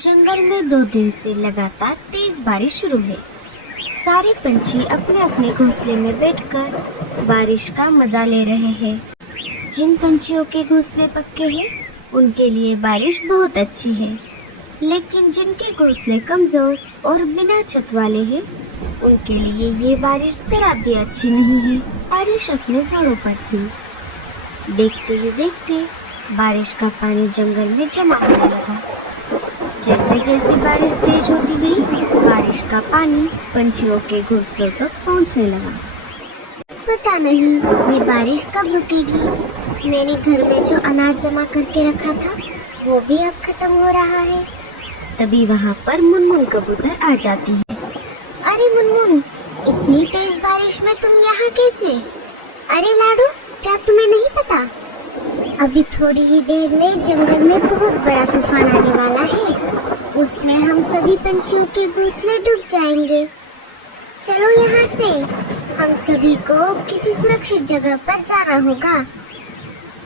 जंगल में 2 दिन से लगातार तेज बारिश शुरू है। सारे पंछी अपने अपने घोंसले में बैठकर बारिश का मजा ले रहे हैं। जिन पंछियों के घोंसले पक्के हैं, उनके लिए बारिश बहुत अच्छी है, लेकिन जिनके घोंसले कमजोर और बिना छत वाले हैं, उनके लिए ये बारिश जरा भी अच्छी नहीं है। बारिश अपने जोरों पर थी। देखते ही देखते बारिश का पानी जंगल में जमा होने लगा। जैसे जैसे बारिश तेज होती गई, बारिश का पानी पंछियों के घोंसलों तक पहुंचने लगा। पता नहीं ये बारिश कब रुकेगी। मैंने घर में जो अनाज जमा करके रखा था, वो भी अब खत्म हो रहा है। तभी वहाँ पर मुनमुन कबूतर आ जाती है। अरे मुनमुन, इतनी तेज बारिश में तुम यहाँ कैसे? अरे लाडू, क्या तुम्हें नहीं पता? अभी थोड़ी ही देर में जंगल में बहुत बड़ा तूफान आने वाला है। उसमें हम सभी पंछियों के घोंसले डूब जाएंगे। चलो यहाँ से, हम सभी को किसी सुरक्षित जगह पर जाना होगा।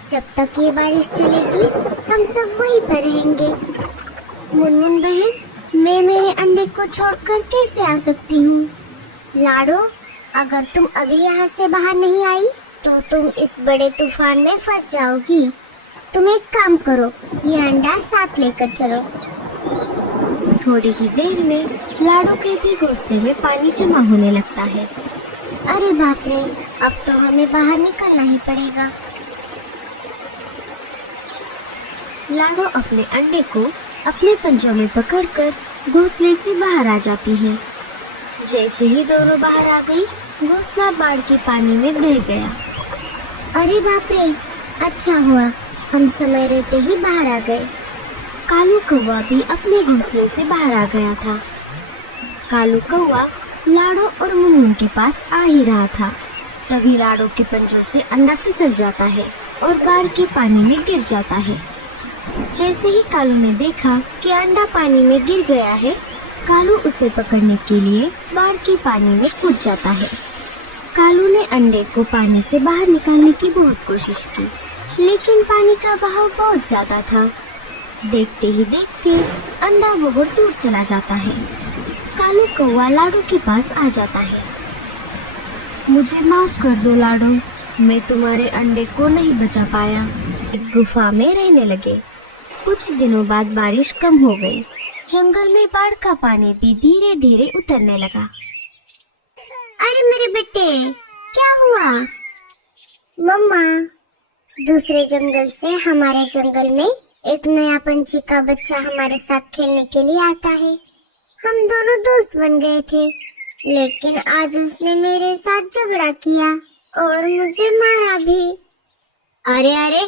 जब तक ये बारिश चलेगी, हम सब वहीं पर रहेंगे। मुनमुन बहन, मैं मेरे अंडे को छोड़कर कैसे आ सकती हूँ? लाडो, अगर तुम अभी यहाँ से बाहर नहीं आई, तो तुम इस बड़े तूफान में फंस जाओगी। तुम एक काम करो, ये अंडा साथ लेकर चलो। थोड़ी ही देर में लाडो के भी घोंसले में पानी जमा होने लगता है। अरे बाप रे, अब तो हमें बाहर निकलना ही पड़ेगा। लाडो अपने अंडे को अपने पंजों में पकड़कर घोंसले से बाहर आ जाती है। जैसे ही दोनों बाहर आ गई, घोंसला बाढ़ के पानी में बह गया। अरे बाप रे, अच्छा हुआ हम समय रहते ही बाहर आ गए। कालू कौवा भी अपने घोंसले से बाहर आ गया था। कालू कौवा लाडो और मुनमुन के पास आ ही रहा था। तभी लाडो के पंजों से अंडा फिसल जाता है और बाढ़ के पानी में गिर जाता है। जैसे ही कालू ने देखा कि अंडा पानी में गिर गया है, कालू उसे पकड़ने के लिए बाढ़ के पानी में कूद जाता है। कालू ने अंडे को पानी से बाहर निकालने की बहुत कोशिश की, लेकिन पानी का बहाव बहुत ज्यादा था। देखते ही देखते अंडा बहुत दूर चला जाता है। कालू कौवा लाडो के पास आ जाता है। मुझे माफ कर दो लाडो, मैं तुम्हारे अंडे को नहीं बचा पाया। एक गुफा में रहने लगे। कुछ दिनों बाद बारिश कम हो गई। जंगल में बाढ़ का पानी भी धीरे धीरे उतरने लगा। अरे मेरे बेटे, क्या हुआ? मम्मा, दूसरे जंगल से हमारे जंगल में एक नया पंछी का बच्चा हमारे साथ खेलने के लिए आता है। हम दोनों दोस्त बन गए थे, लेकिन आज उसने मेरे साथ झगड़ा किया और मुझे मारा भी। अरे अरे,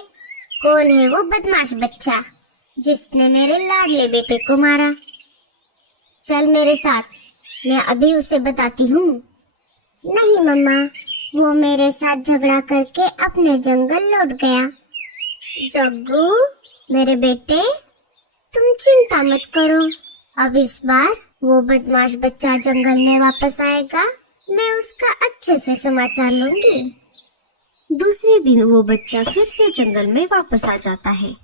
कौन है वो बदमाश बच्चा जिसने मेरे लाडले बेटे को मारा? चल मेरे साथ, मैं अभी उसे बताती हूँ। नहीं मम्मा, वो मेरे साथ झगड़ा करके अपने जंगल लौट गया। जग्गू, मेरे बेटे, तुम चिंता मत करो। अब इस बार वो बदमाश बच्चा जंगल में वापस आएगा। मैं उसका अच्छे से समाचार लूंगी। दूसरे दिन वो बच्चा फिर से जंगल में वापस आ जाता है।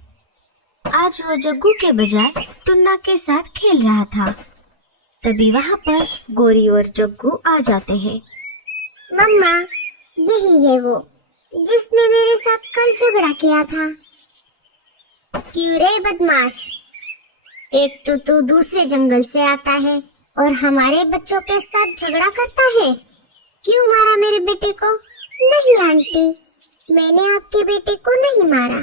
आज वो जग्गू के बजाय टुन्ना के साथ खेल रहा था। तभी वहाँ पर गोरी और जग्गू आ जाते हैं। मम्मा, यही है वो जिसने मेरे साथ कल झगड़ा किया था। क्यों रे बदमाश, एक तो तू दूसरे जंगल से आता है और हमारे बच्चों के साथ झगड़ा करता है। क्यों मारा मेरे बेटे को? नहीं आंटी, मैंने आपके बेटे को नहीं मारा,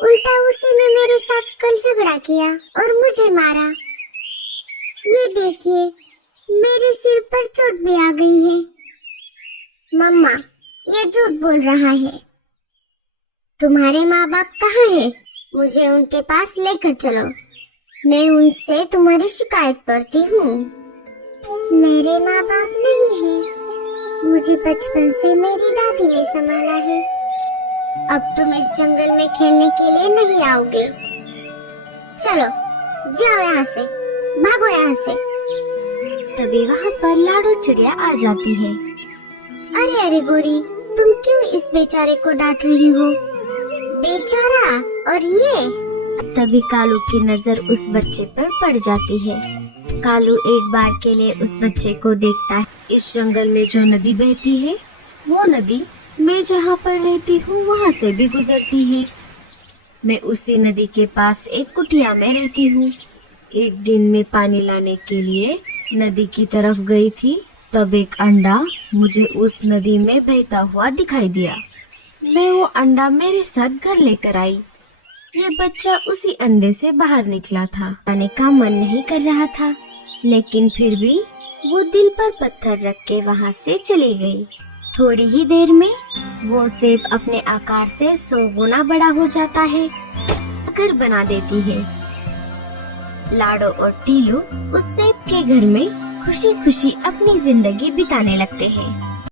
उल्टा उसी ने मेरे साथ कल झगड़ा किया और मुझे मारा। ये देखिए, मेरे सिर पर चोट भी आ गई है। मम्मा, ये झूठ बोल रहा है। तुम्हारे माँ बाप कहाँ हैं? मुझे उनके पास लेकर चलो, मैं उनसे तुम्हारी शिकायत करती हूँ। मेरे माँ बाप नहीं है, मुझे बचपन से मेरी दादी ने संभाला है। अब तुम इस जंगल में खेलने के लिए नहीं आओगे। चलो जाओ यहाँ से, भागो यहाँ से। तभी वहाँ पर लाडो चिड़िया आ जाती है। अरे अरे गोरी, तुम क्यों इस बेचारे को डांट रही हो? बेचारा और ये? तभी कालू की नजर उस बच्चे पर पड़ जाती है। कालू एक बार के लिए उस बच्चे को देखता है। इस जंगल में जो नदी बहती है वो नदी मैं जहाँ पर रहती हूँ वहाँ से भी गुजरती है। मैं उसी नदी के पास एक कुटिया में रहती हूँ। एक दिन मैं पानी लाने के लिए नदी की तरफ गई थी, तब एक अंडा मुझे उस नदी में बहता हुआ दिखाई दिया। मैं वो अंडा मेरे साथ घर लेकर आई। ये बच्चा उसी अंडे से बाहर निकला था। आने का मन नहीं कर रहा था, लेकिन फिर भी वो दिल पर पत्थर रख के वहाँ से चली गई। थोड़ी ही देर में वो सेब अपने आकार से 100 गुना बड़ा हो जाता है, घर बना देती है। लाडो और टीलू उस सेब के घर में खुशी खुशी अपनी जिंदगी बिताने लगते हैं।